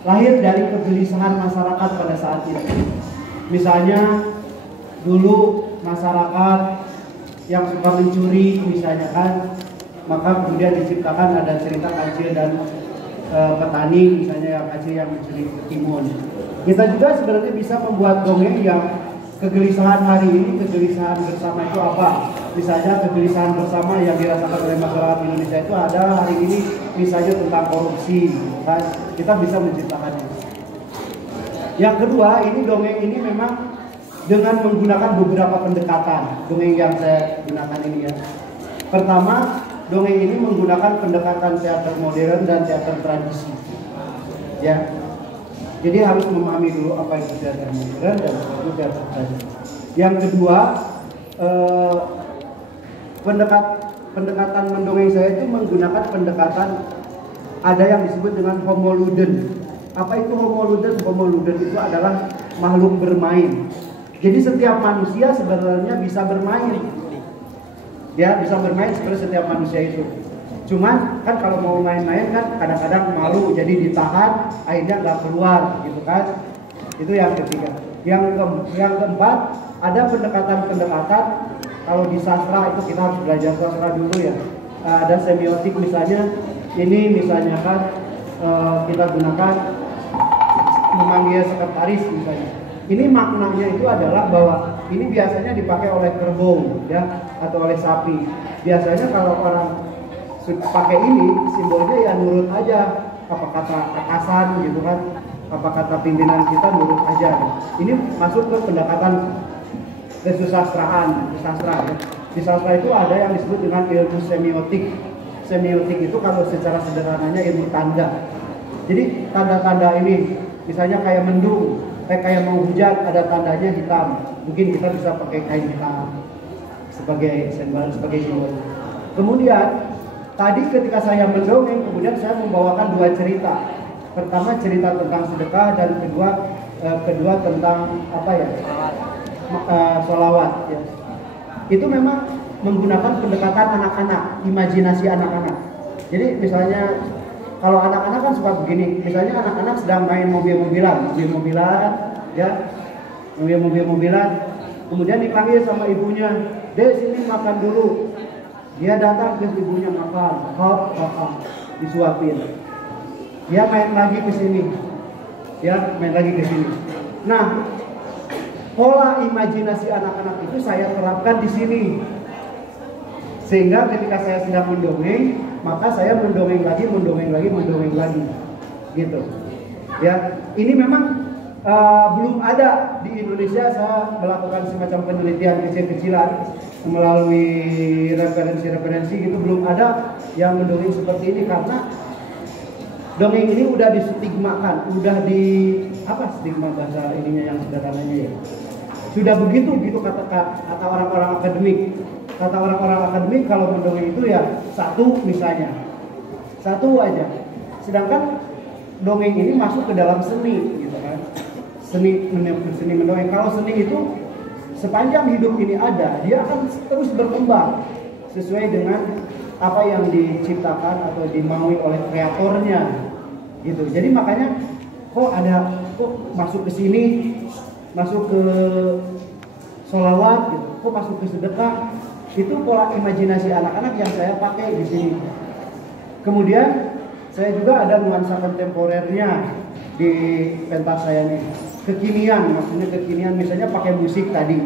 lahir dari kegelisahan masyarakat pada saat itu. Misalnya dulu masyarakat yang suka mencuri misalnya kan, maka kemudian diciptakan ada cerita kancil dan petani misalnya yang kancil yang mencuri timun. Kita juga sebenarnya bisa membuat dongeng yang kegelisahan hari ini, kegelisahan bersama itu apa? Misalnya kegelisahan bersama yang dirasakan oleh masyarakat Indonesia itu ada hari ini misalnya tentang korupsi, kan? Kita bisa menciptakannya. Yang kedua, ini dongeng ini memang dengan menggunakan beberapa pendekatan. Dongeng yang saya gunakan ini ya. Pertama, dongeng ini menggunakan pendekatan teater modern dan teater tradisi. Ya. Jadi harus memahami dulu apa itu teater modern dan apa itu teater tradisi. Yang kedua, pendekatan mendongeng saya itu menggunakan pendekatan ada yang disebut dengan homoluden. Apa itu homoluden? Homoluden itu adalah makhluk bermain. Jadi setiap manusia sebenarnya bisa bermain. Ya, bisa bermain seperti setiap manusia itu. Cuman kan kalau mau main-main kan kadang-kadang malu, jadi ditahan, akhirnya nggak keluar, gitu kan? Itu yang ketiga. Yang keempat, ada pendekatan-pendekatan. Kalau di sastra itu kita harus belajar sastra dulu ya. Ada semiotik misalnya. Ini misalnya kan kita gunakan memanggil sekretaris misalnya. Ini maknanya itu adalah bahwa ini biasanya dipakai oleh kerbau ya atau oleh sapi. Biasanya kalau orang pakai ini simbolnya ya nurut aja, apa kata atasan gitu kan, apa kata pimpinan kita nurut aja. Ini masuk ke pendekatan kesusastraan, sastra ya. Di sastra itu ada yang disebut dengan ilmu semiotik. Semiotik itu kalau secara sederhananya ilmu tanda. Jadi tanda-tanda ini misalnya kayak mendung, kayak mau hujan ada tandanya hitam. Mungkin kita bisa pakai kain hitam sebagai simbol. Kemudian tadi ketika saya mendongeng, kemudian saya membawakan dua cerita. Pertama cerita tentang sedekah dan kedua tentang apa ya? Sholawat. Ya. Itu memang menggunakan pendekatan anak-anak, imajinasi anak-anak. Jadi misalnya kalau anak-anak kan suka begini, misalnya anak-anak sedang main mobil-mobilan, ya, mobil-mobilan, kemudian dipanggil sama ibunya, "Dek, sini makan dulu." Dia datang ke ibunya makan, hop, disuapin. Dia main lagi ke sini, Nah, pola imajinasi anak-anak itu saya terapkan di sini, sehingga ketika saya sedang mendongeng, maka saya mendongeng lagi, gitu. Ya, ini memang belum ada di Indonesia. Saya melakukan semacam penelitian kecil-kecilan melalui referensi gitu, belum ada yang mendongeng seperti ini karena dongeng ini udah distigmakan, stigma bahasa ininya yang sederhananya ya. Sudah begitu kata orang-orang akademik. Kata orang-orang akademik kalau mendongeng itu ya satu aja. Sedangkan dongeng ini masuk ke dalam seni, gitu kan? Seni mendongeng. Kalau seni itu sepanjang hidup ini ada, dia akan terus berkembang sesuai dengan apa yang diciptakan atau dimaui oleh kreatornya, gitu. Jadi makanya kok masuk ke sini, masuk ke sholawat, gitu. Kok masuk ke sedekah? Itu pola imajinasi anak-anak yang saya pakai di sini. Kemudian saya juga ada nuansa kontemporernya di pentas saya nih. Kekinian, maksudnya kekinian misalnya pakai musik tadi.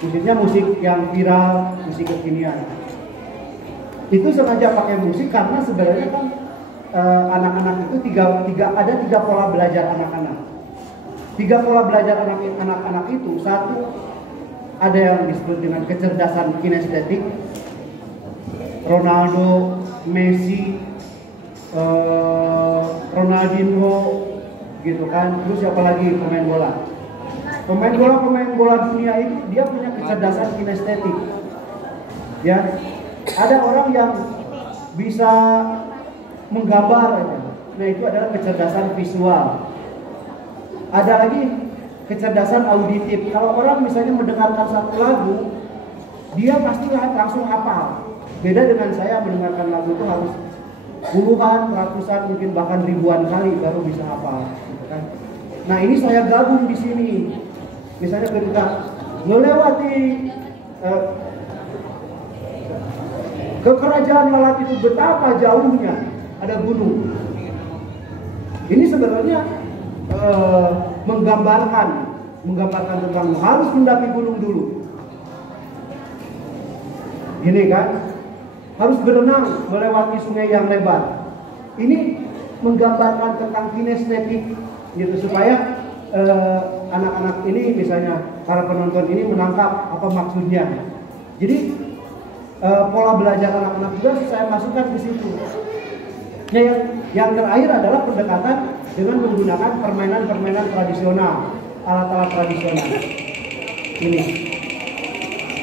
Musiknya musik yang viral, musik kekinian. Itu sengaja pakai musik karena sebenarnya kan anak-anak itu ada tiga pola belajar anak-anak. Tiga pola belajar anak-anak itu, satu ada yang disebut dengan kecerdasan kinestetik, Ronaldo, Messi, Ronaldinho, gitu kan. Terus siapa lagi pemain bola dunia itu dia punya kecerdasan kinestetik. Ya, ada orang yang bisa menggambar, nah itu adalah kecerdasan visual. Ada lagi kecerdasan auditif. Kalau orang misalnya mendengarkan satu lagu, dia pasti langsung hafal. Beda dengan saya mendengarkan lagu itu harus puluhan, ratusan, mungkin bahkan ribuan kali baru bisa hafal, gitu kan. Nah ini saya gabung di sini. Misalnya ketika melewati ke kerajaan lalat itu betapa jauhnya ada gunung. Ini sebenarnya menggambarkan tentang harus mendaki gunung dulu. Gini kan, harus berenang melewati sungai yang lebar. Ini menggambarkan tentang kinestetik gitu, supaya anak-anak ini, misalnya para penonton ini menangkap apa maksudnya. Jadi pola belajar anak-anak juga saya masukkan di situ. Nah, yang terakhir adalah pendekatan dengan menggunakan permainan-permainan tradisional, alat-alat tradisional.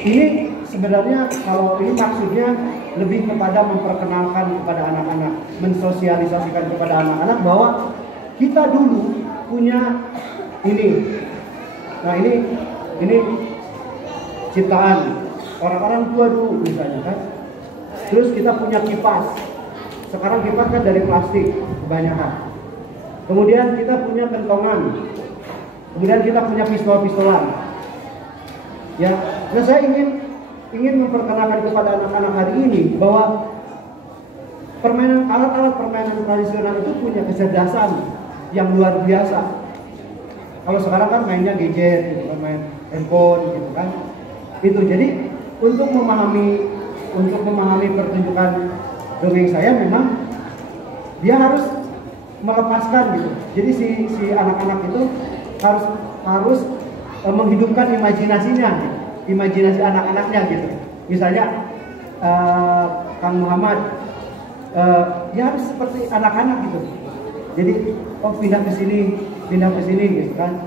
Ini sebenarnya kalau ini maksudnya lebih kepada memperkenalkan kepada anak-anak, mensosialisasikan kepada anak-anak bahwa kita dulu punya ini. Nah ini ciptaan orang-orang tua dulu misalnya kan. Terus kita punya kipas. Sekarang kipas kan dari plastik kebanyakan. Kemudian kita punya kentongan. Kemudian kita punya pistol-pistolan. Ya, nah saya ingin memperkenalkan kepada anak-anak hari ini bahwa alat-alat permainan tradisional itu punya kecerdasan yang luar biasa. Kalau sekarang kan mainnya gadget, gitu kan, main handphone, gitu kan. Itu jadi untuk memahami pertunjukan dongeng saya memang dia harus melepaskan gitu. Jadi si anak-anak itu harus menghidupkan imajinasinya, gitu. Imajinasi anak-anaknya gitu. Misalnya Kang Muhammad dia harus seperti anak-anak gitu. Jadi pindah ke sini gitu kan.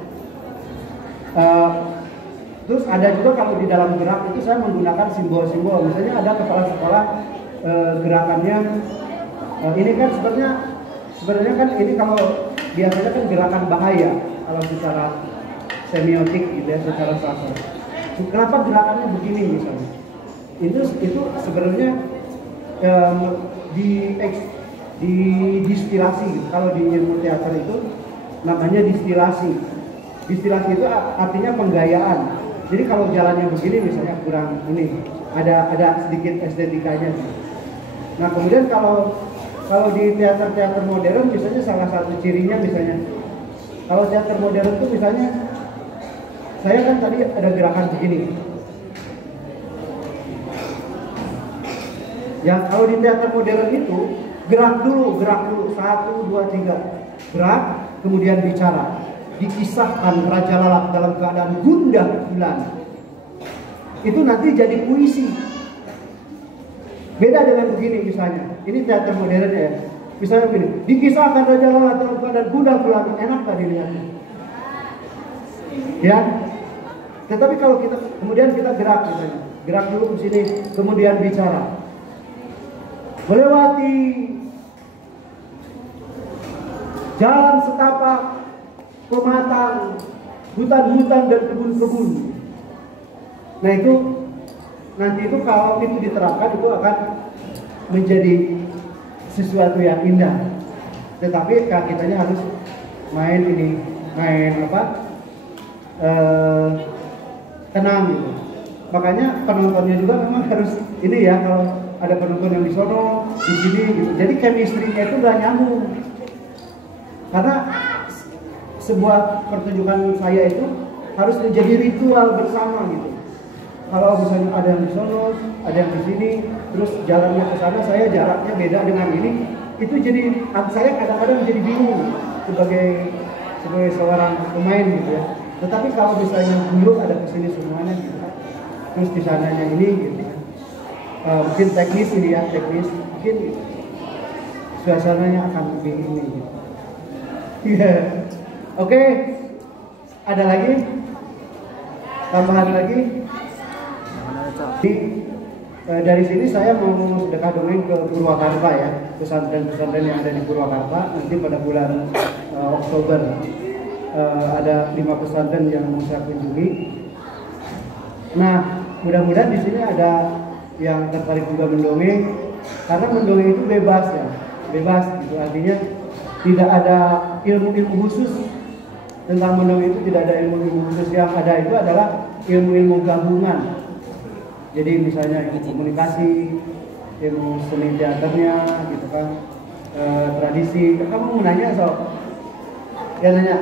Terus ada juga kalau di dalam gerak itu saya menggunakan simbol-simbol. Misalnya ada kepala sekolah gerakannya ini kan sebenarnya kan ini kalau biasanya kan gerakan bahaya kalau secara semiotik gitu ya, secara sastra. Kenapa gerakannya begini misalnya? Itu sebenarnya distilasi. Kalau di ilmu teater itu namanya distilasi. Distilasi itu artinya penggayaan. Jadi kalau jalannya begini misalnya kurang ini, ada sedikit estetikanya. Nah kemudian kalau di teater modern misalnya salah satu cirinya misalnya, kalau teater modern itu misalnya saya kan tadi ada gerakan begini. Ya kalau di teater modern itu gerak dulu 1, 2, 3 gerak, kemudian bicara. Dikisahkan Raja Lalat dalam keadaan gundah gulana. Itu nanti jadi puisi. Beda dengan begini misalnya. Ini teater modern ya. Misalnya begini, dikisahkan Raja Lalat dalam keadaan gundah gulana. Enak tak dilihatnya? Ya. Tetapi kalau kemudian kita gerak misalnya. Gerak dulu ke sini, kemudian bicara. Melewati jalan setapak, pematang, hutan-hutan dan kebun-kebun. Nah itu nanti itu kalau itu diterapkan itu akan menjadi sesuatu yang indah. Tetapi kitanya harus main tenang gitu. Makanya penontonnya juga memang harus ini ya, kalau ada penonton yang di sono, di sini gitu. Jadi chemistry-nya itu gak nyambung. Karena sebuah pertunjukan saya itu harus menjadi ritual bersama gitu. Kalau misalnya ada yang di sono, ada yang di sini, terus jalannya ke sana, saya jaraknya beda dengan ini, itu jadi saya kadang-kadang jadi bingung sebagai seorang pemain gitu ya. Tetapi kalau misalnya dulu ada kesini semuanya gitu, terus di sananya ini gitu ya. Mungkin teknis ini ya, mungkin suasananya akan lebih ini gitu. Yeah. Oke, ada lagi? Tambahan lagi? Dari sini saya mau sedekah dongeng ke Purwakarta ya, pesantren-pesantren yang ada di Purwakarta. Nanti pada bulan Oktober ada 5 pesantren yang mau saya kunjungi. Nah, mudah-mudahan di sini ada yang tertarik juga mendongeng, karena mendongeng itu bebas ya. bebas gitu. Artinya tidak ada ilmu-ilmu khusus tentang menang itu, tidak ada ilmu-ilmu khusus. Yang ada itu adalah ilmu-ilmu gabungan. Jadi misalnya ilmu komunikasi, ilmu seni teaternya gitu kan, tradisi. Kamu mau nanya soal? Ya nanya.